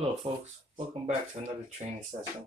Hello folks, welcome back to another training session.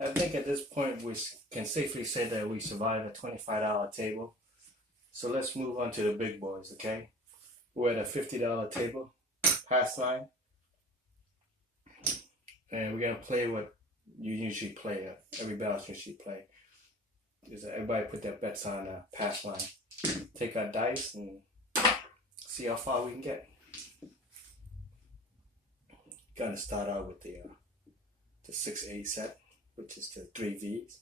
I think at this point we can safely say that we survived a $25 table. So let's move on to the big boys, okay? We're at a $50 table, pass line. And we're gonna play what you usually play, every balance usually play. Is that everybody put their bets on a pass line. Take our dice and see how far we can get. Gonna start out with the 6-8 set, which is the 3 V's.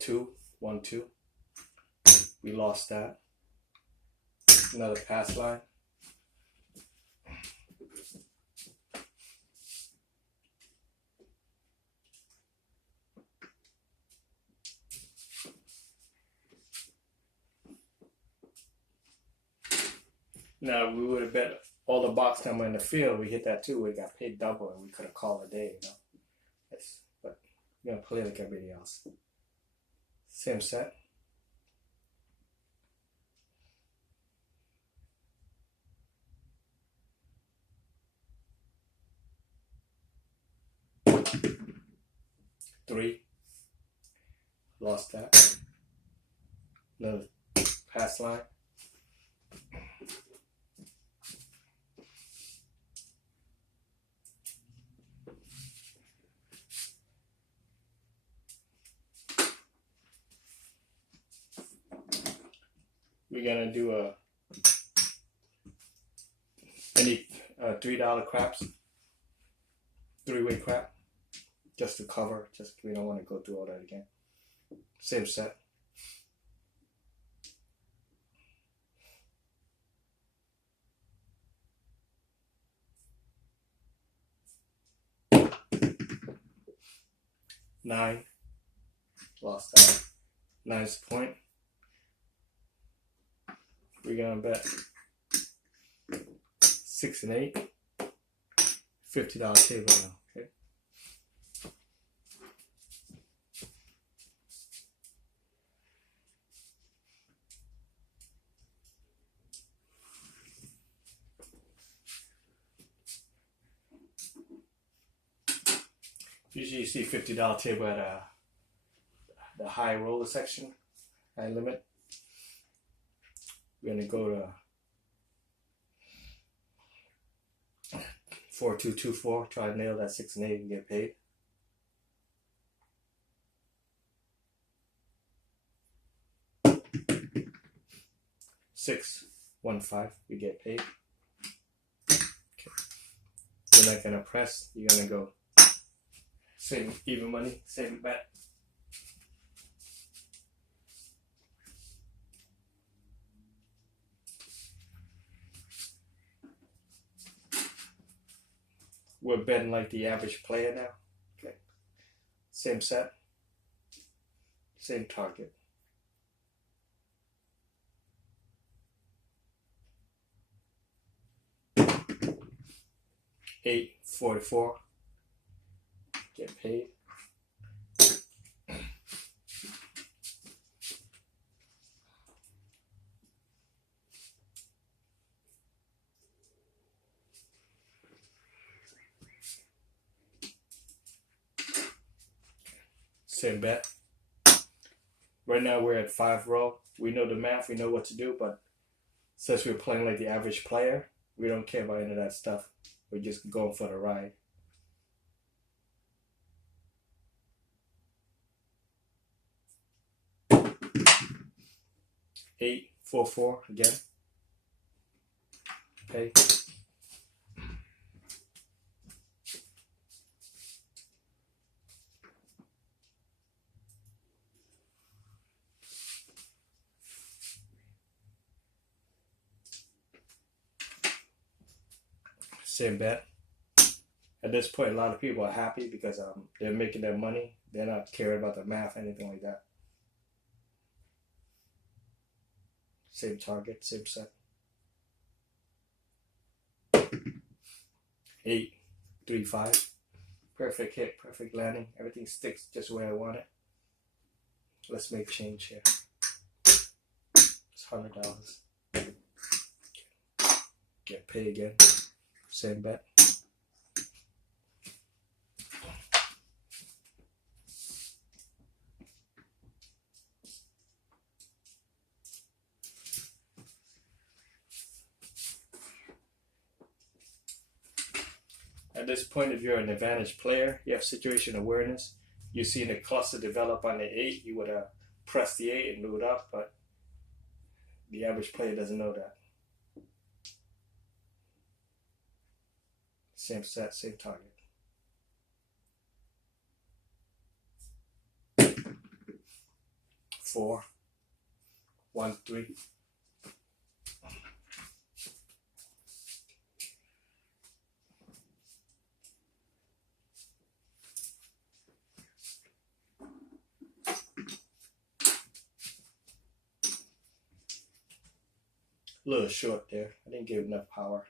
Two, 1, 2. We lost that. Another pass line. Now, we would have bet all the box number in the field. We hit that too. We got paid double and we could have called a day, But we're going to play like everybody else. Same set. Three. Lost that. Another pass line. We're gonna do any $3 craps, 3-way crap, just to cover. We don't want to go through all that again. Same set. Nine. Lost that. 9's the point. We're gonna bet 6 and 8. $50 table now, okay? Usually you see $50 table at the high roller section, high limit. We're gonna go to 4, 2, 2, 4. Try to nail that 6 and 8 and get paid. Six, 1, 5. We get paid. Okay. You're not gonna press. You're gonna go same even money, same bet. We're betting like the average player now. Okay. Same set. Same target. 8, 44. Get paid. Same bet. Right now we're at 5 row. We know the math, we know what to do, but since we're playing like the average player, we don't care about any of that stuff. We're just going for the ride. Eight, 4, 4 again. Okay. Same bet. At this point, a lot of people are happy because they're making their money. They're not caring about the math, anything like that. Same target, same set. 8, 3, 5. Perfect hit, perfect landing. Everything sticks just where I want it. Let's make change here. $100. Get paid again. Same bet. At this point, if you're an advantage player, you have situation awareness. You've seen the cluster develop on the 8, you would have pressed the 8 and load up, but the average player doesn't know that. Same set, same target. Four, 1, 3. A little short there. I didn't give enough power.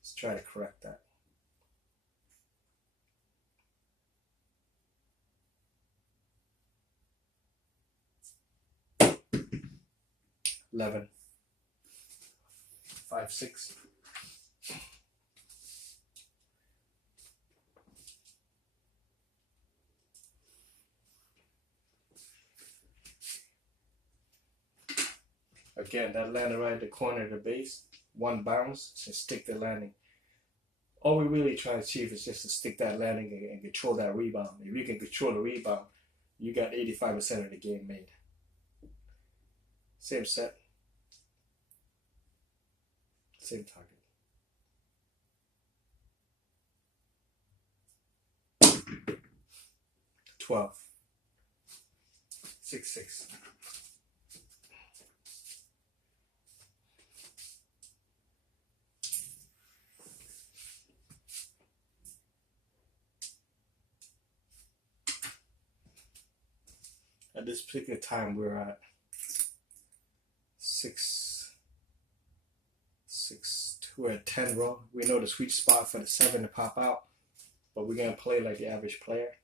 Let's try to correct that. $11, 5, 6. Again, that landed right at the corner of the base. One bounce and stick the landing. All we really try to achieve is just to stick that landing and control that rebound. If you can control the rebound, you got 85% of the game made. Same set. Same target. 12, 6, 6. At this particular time, we're at 6, 2. We're at 10 row. We know the sweet spot for the 7 to pop out, but we're gonna play like the average player.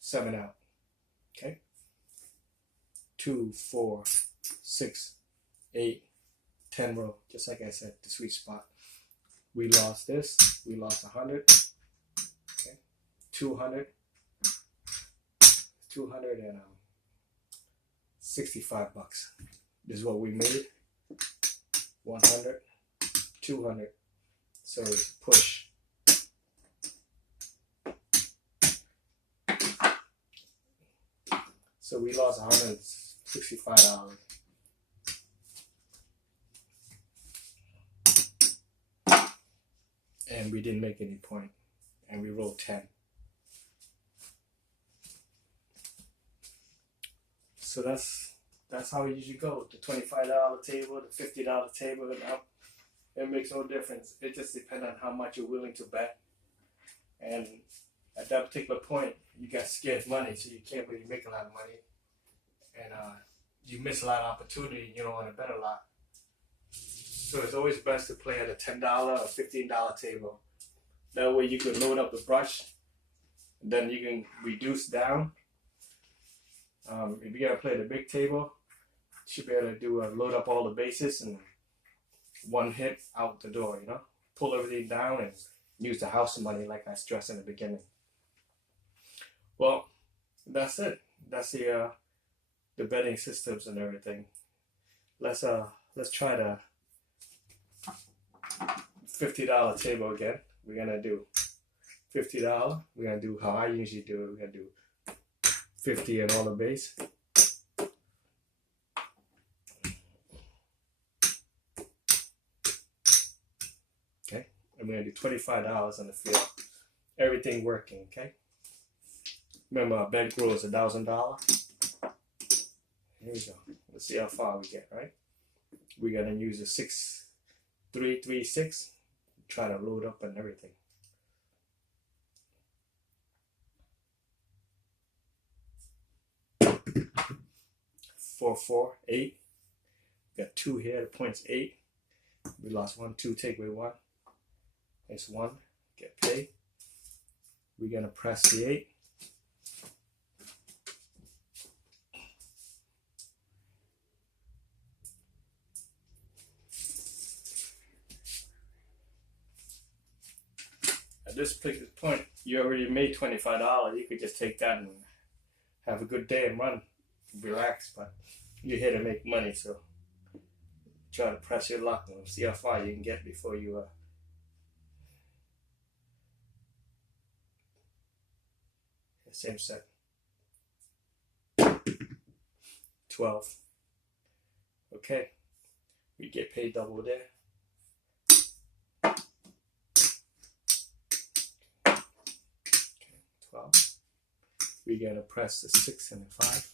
Seven out. Okay. 2, 4, 6, 8, 10 row. Just like I said, the sweet spot. We lost this. We lost 100. Okay. 200. 265 bucks. This is what we made. 100. 200. So it's push. So we lost $165. And we didn't make any point. And we rolled 10. So that's how it usually goes. The $25 table, the $50 table, and up. It makes no difference. It just depends on how much you're willing to bet. And at that particular point, you got scarce money, so you can't really make a lot of money. And you miss a lot of opportunity, you don't want to bet a lot. So it's always best to play at a $10 or $15 table. That way you can load up the brush, and then you can reduce down. If you gotta play the big table, you should be able to do load up all the bases and one hit out the door, you know? Pull everything down and use the house money like I stressed in the beginning. Well, that's it. That's the betting systems and everything. Let's try the $50 table again. We're gonna do $50. We're gonna do how I usually do it. We're gonna do 50 and all the base. Okay, and we're gonna do $25 on the field. Everything working, okay? Remember, our bankroll is $1,000. Here we go. Let's see how far we get, right? We're gonna use a 6-3-3-6. Try to load up and everything. $4-4-8. Got 2 here, the point's 8. We lost 1, 2, take away 1. It's 1, get paid. We're gonna press the 8. At this point, you already made $25. You could just take that and have a good day and run, relax. But you're here to make money, so try to press your luck and see how far you can get before you same set. 12. Okay, we get paid double there. 12. We're gonna press the 6 and the 5.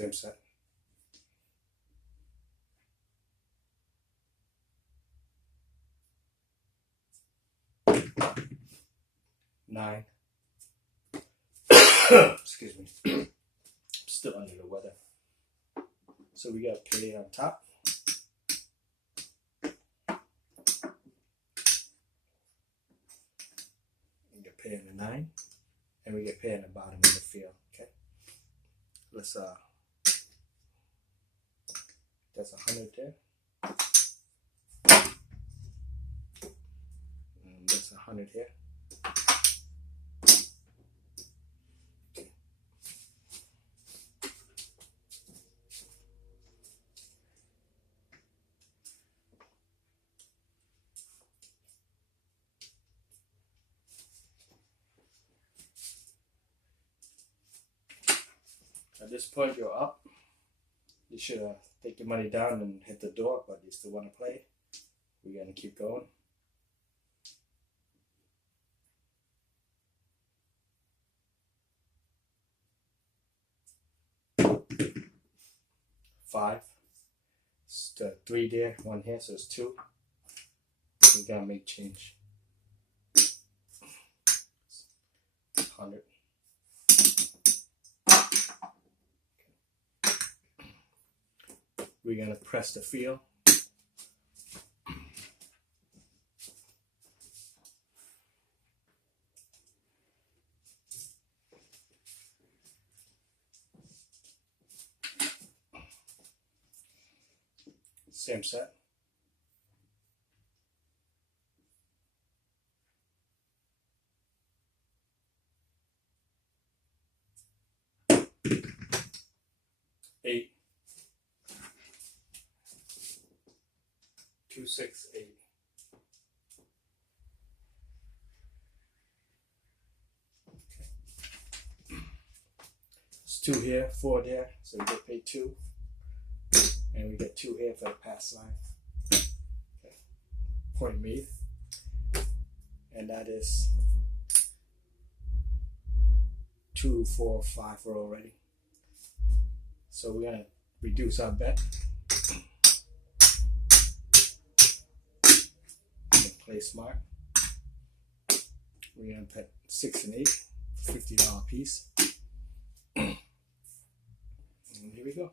Same set. 9. Excuse me. I'm still under the weather. So we got pay on top. We get pay on the 9. And we get pay on the bottom of the field. Okay. Let's that's 100 there. And that's 100 here. At this point, you're up. You should take your money down and hit the door, but you still want to play. We're going to keep going. Five. It's 3 there, 1 here, so it's 2. We got to make change. 100. We're going to press the field. Same set. Eight. 2, 6, 8. Okay. It's 2 here, 4 there, so we get paid 2. And we get 2 here for the pass line. Okay. Point made. And that is 2, 4, 5 for already. So we're gonna reduce our bet. Play smart. We're gonna put 6 and 8, $50 piece. And here we go.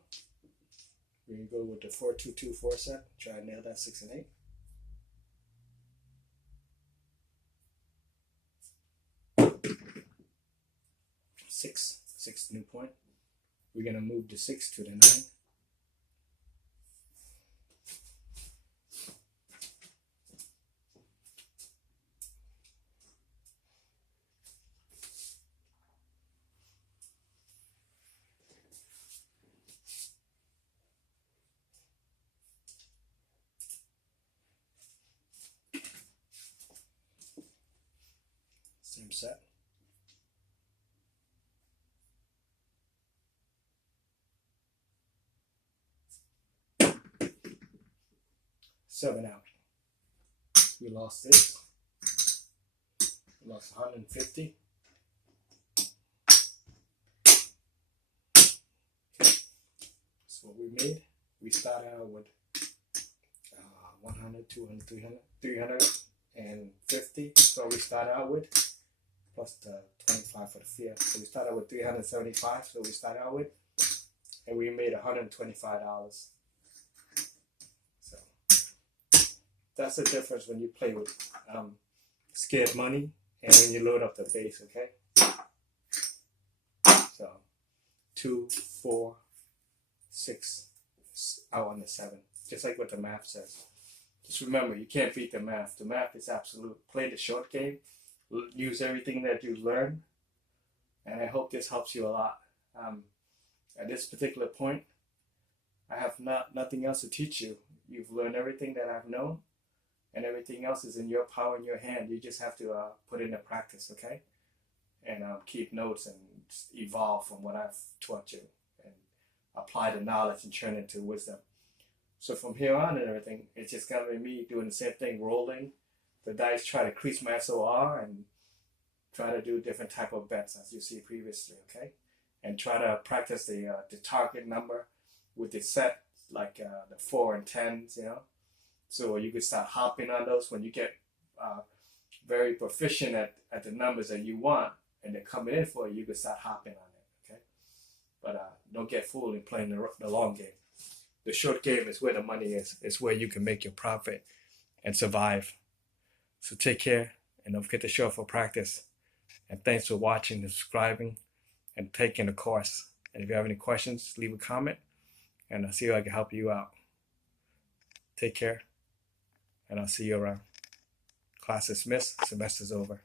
We're gonna go with the 4-2-2-4 set. Try to nail that 6 and 8. 6 new point. We're gonna move the 6 to the 9. Same set. Seven out. We lost this. We lost 150. what we made. We started out with 100, 200, 300, 350. So we started out with, plus the 25 for the fee. So we started with 375. So we started out with, and we made $125. So that's the difference when you play with scared money and when you load up the base. Okay. So 2, 4, 6 out on the 7. Just like what the math says. Just remember, you can't beat the math. The math is absolute. Play the short game. Use everything that you learn. And I hope this helps you a lot. At this particular point, I have nothing else to teach you. You've learned everything that I've known. And everything else is in your power, in your hand. You just have to put it into practice, okay? And keep notes and evolve from what I've taught you. And apply the knowledge and turn it into wisdom. So from here on and everything, it's just going to be me doing the same thing, rolling the dice, try to increase my SOR and try to do different type of bets as you see previously, okay? And try to practice the target number with the set, like the 4 and 10s, you know? So you could start hopping on those when you get very proficient at the numbers that you want and they're coming in for you, you could start hopping on it, okay? But don't get fooled in playing the long game. The short game is where the money is. It's where you can make your profit and survive. So take care and don't forget to show up for practice. And thanks for watching, subscribing, and taking the course. And if you have any questions, leave a comment and I'll see if I can help you out. Take care and I'll see you around. Class dismissed, semester's over.